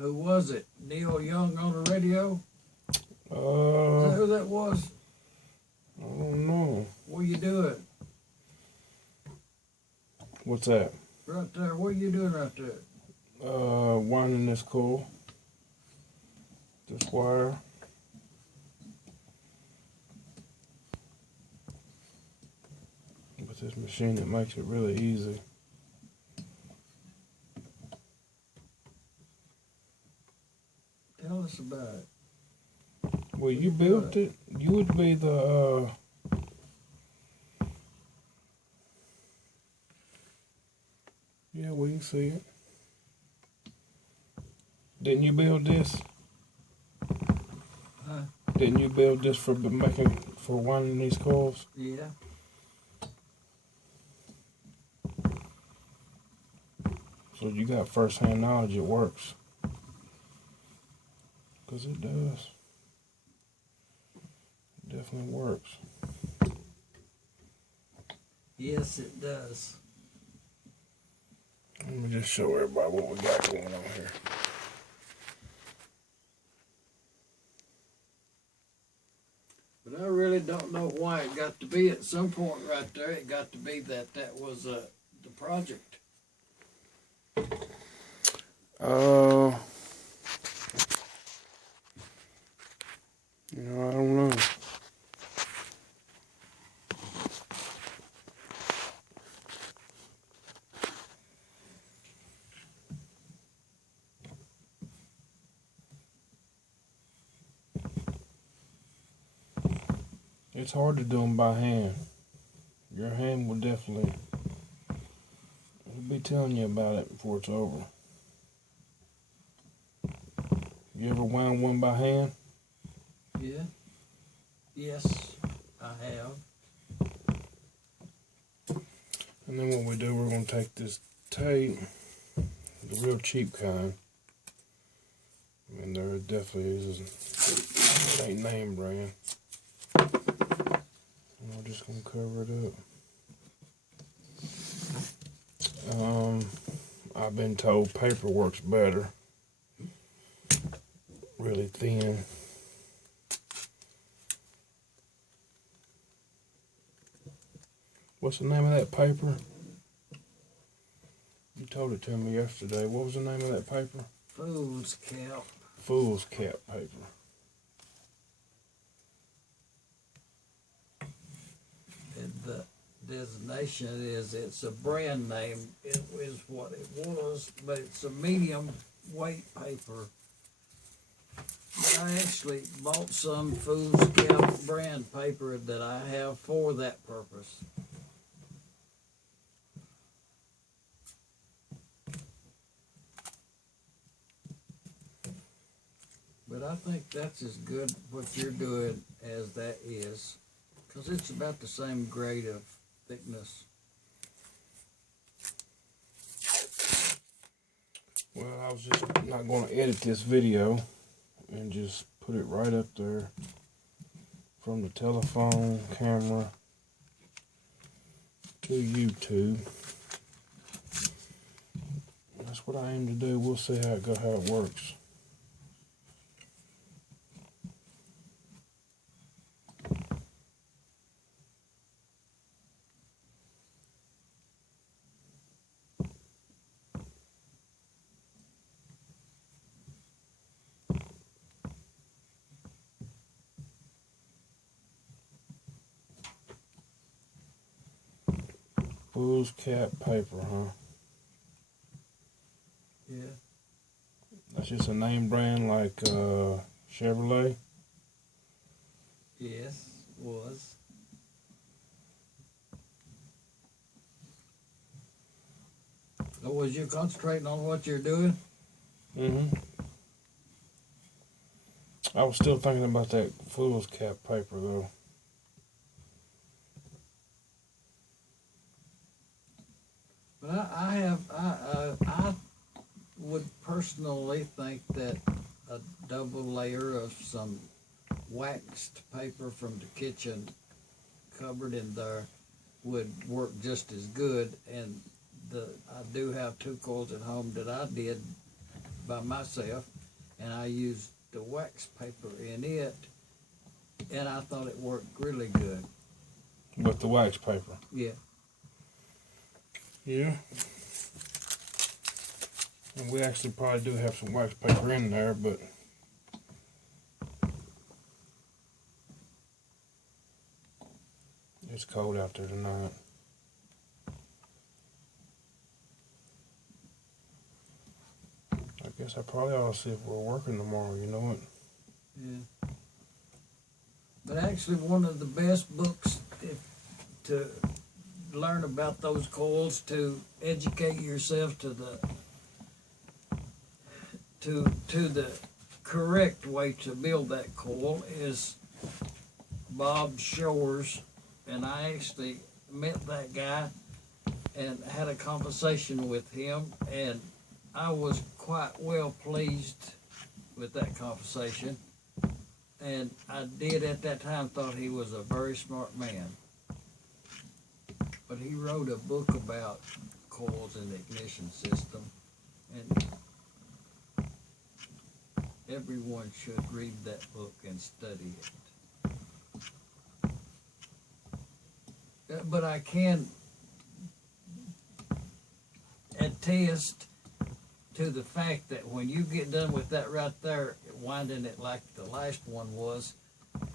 Who was it? Neil Young on the radio? Is that who that was? I don't know. What are you doing? What's that? Right there. What are you doing right there? Winding this coil. This wire. With this machine, it makes it really easy. Tell us about it. Well, you built it. You would be the, yeah, we can see it. Didn't you build this? Huh? Didn't you build this for winding these coils? Yeah. So you got first-hand knowledge it works. Because it does. It definitely works. Yes, it does. Let me just show everybody what we got going on here. But I really don't know why it got to be at some point right there. It got to be that was the project. I don't know. It's hard to do them by hand. Your hand will definitely, it'll be telling you about it before it's over. You ever wound one by hand? Yeah. Yes, I have. And then what we do, we're going to take this tape, the real cheap kind. I mean, there definitely is, it ain't name brand. And we're just going to cover it up. I've been told paper works better. Really thin. What's the name of that paper? You told it to me yesterday. What was the name of that paper? Fool's cap. Fool's cap paper. And the designation is, it's a brand name. It is what it was, but it's a medium weight paper. But I actually bought some Fool's Cap brand paper that I have for that purpose. But I think that's as good what you're doing as that is, because it's about the same grade of thickness. Well, I was just not going to edit this video and just put it right up there from the telephone camera to YouTube. That's what I aim to do. We'll see how it works. Fool's cap paper, huh? Yeah. That's just a name brand like Chevrolet? Yes, was. So was you concentrating on what you're doing? Mm-hmm. I was still thinking about that Fool's cap paper though. But I would personally think that a double layer of some waxed paper from the kitchen cupboard in there would work just as good. And I do have 2 coils at home that I did by myself, and I used the wax paper in it, and I thought it worked really good. With the wax paper. Yeah. Yeah. And we actually probably do have some wax paper in there, but it's cold out there tonight. I guess I probably ought to see if we're working tomorrow, you know what? Yeah. But actually, one of the best books to learn about those coils, to educate yourself to the correct way to build that coil, is Bob Shores. And I actually met that guy and had a conversation with him, and I was quite well pleased with that conversation. And I did at that time thought he was a very smart man. But he wrote a book about coils and the ignition system, and everyone should read that book and study it. But I can attest to the fact that when you get done with that right there, winding it like the last one was,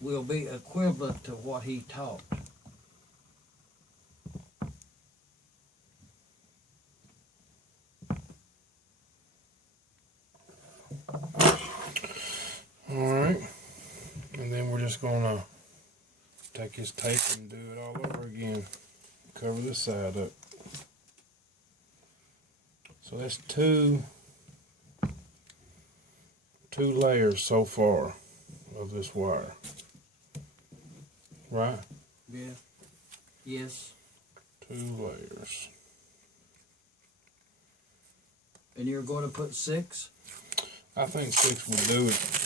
will be equivalent to what he taught. Alright. And then we're just going to take his tape and do it all over again. Cover this side up. So that's two layers so far of this wire. Right? Yeah. Yes. 2 layers. And you're going to put 6? I think 6 would do it.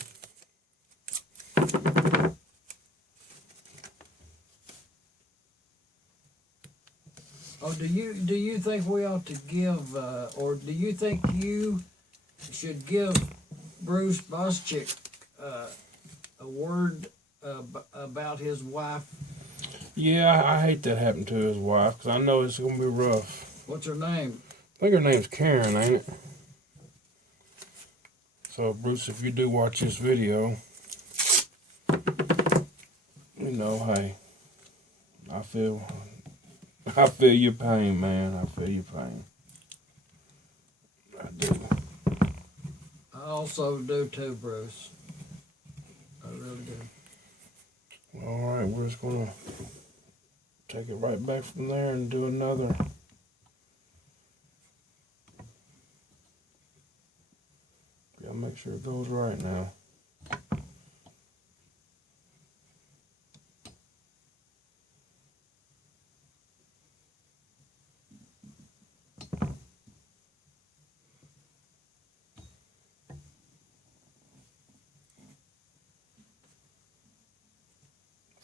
Oh, do you think we ought to give, or do you think you should give Bruce Boschik a word about his wife? Yeah, I hate that happened to his wife, because I know it's going to be rough. What's her name? I think her name's Karen, ain't it? So, Bruce, if you do watch this video, you know, hey, I feel your pain, man. I feel your pain. I do. I also do too, Bruce. I really do. Alright, we're just going to take it right back from there and do another. Gotta make sure it goes right now.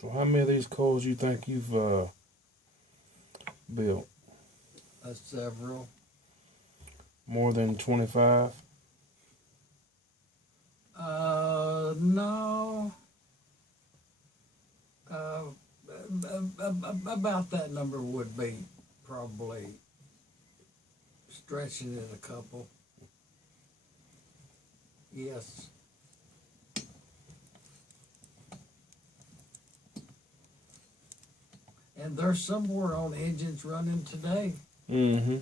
So how many of these coils you think you've built? Several. More than 25? No. About that number would be probably stretching it a couple. Yes. And they're somewhere on engines running today. Mm-hmm.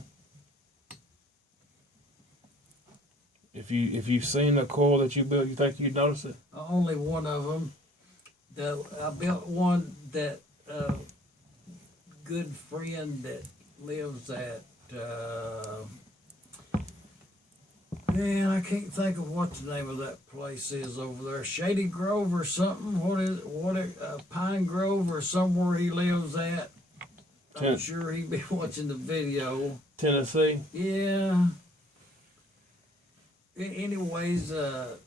If you've seen a coil that you built, you think you'd notice it? Only one of them. I built one that good friend that lives at man, I can't think of what the name of that place is over there. Shady Grove or something. Pine Grove or somewhere he lives at. I'm sure he'd be watching the video. Tennessee? Yeah. Anyways, what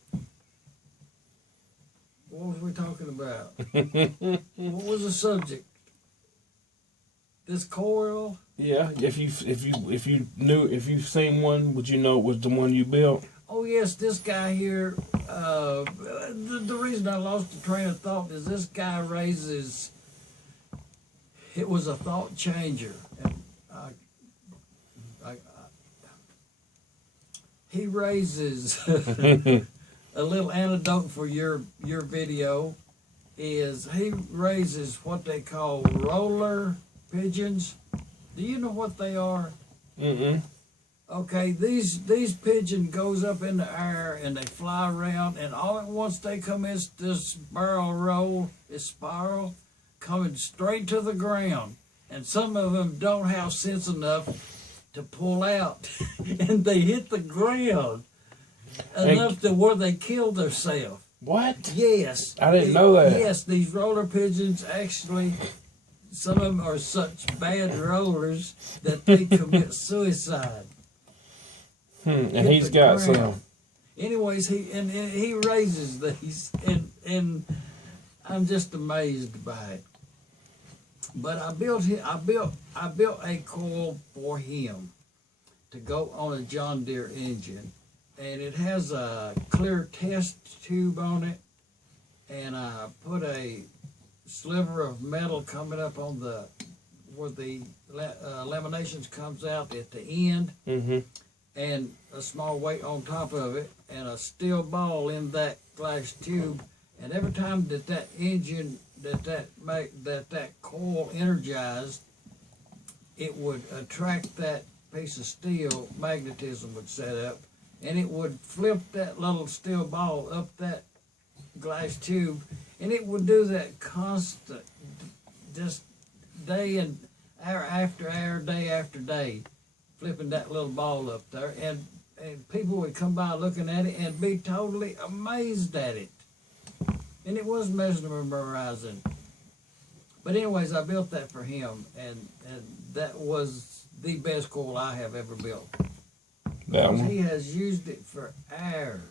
was we talking about? What was the subject? This coil? Yeah. If you've seen one, would you know it was the one you built? oh yes, this guy here, the reason I lost the train of thought is this guy raises, it was a thought changer. And he raises, a little anecdote for your video is he raises what they call roller pigeons. Do you know what they are? Mm-mm. Okay, these pigeon goes up in the air and they fly around, and all at once they come in this spiral coming straight to the ground, and some of them don't have sense enough to pull out, and they hit the ground enough to where they kill themselves. What? Yes. I didn't know that. Yes, these roller pigeons actually, some of them are such bad rollers that they commit suicide. And he's got some. Anyways, he raises these, and I'm just amazed by it. But I built a coil for him to go on a John Deere engine, and it has a clear test tube on it, and I put a sliver of metal coming up on where the laminations comes out at the end, and a small weight on top of it, and a steel ball in that glass tube, and every time that engine that coil energized, it would attract that piece of steel, magnetism would set up, and it would flip that little steel ball up that glass tube, and it would do that constant, just day and hour after hour, day after day, flipping that little ball up there, and people would come by looking at it and be totally amazed at it. And it was mesmerizing. But anyways, I built that for him, and that was the best coil I have ever built. That one? He has used it for hours.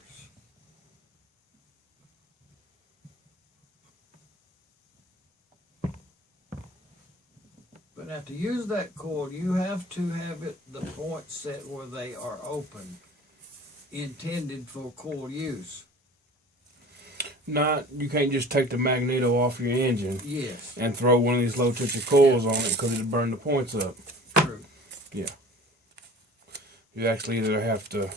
But now to use that coil, you have to have the points set where they are open, intended for coil use. You can't just take the magneto off your engine. Yes. And throw one of these low temperature coils on it because it'll burn the points up. True. Yeah. You actually either have to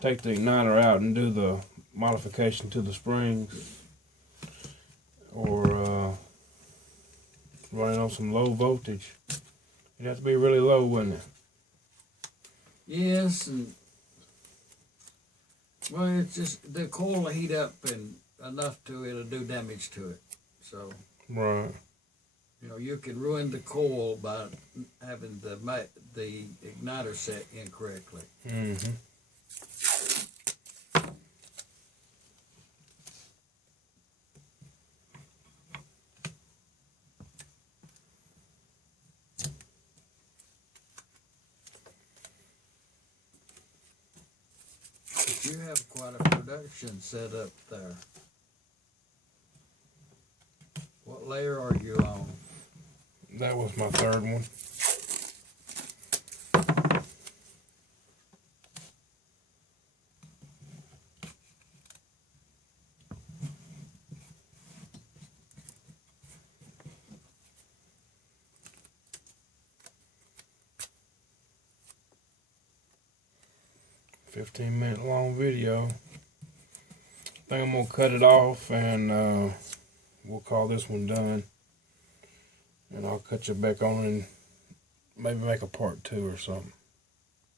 take the igniter out and do the modification to the springs, or run it on some low voltage. It'd have to be really low, wouldn't it? Yes, and well, it's just the coil will heat up and enough to it'll do damage to it. So right, you can ruin the coil by having the igniter set incorrectly. Mm-hmm. You have quite a production set up there. What layer are you on? That was my third one. $15-minute long video. I think I'm gonna cut it off, and we'll call this one done. And I'll cut you back on and maybe make a part 2 or something.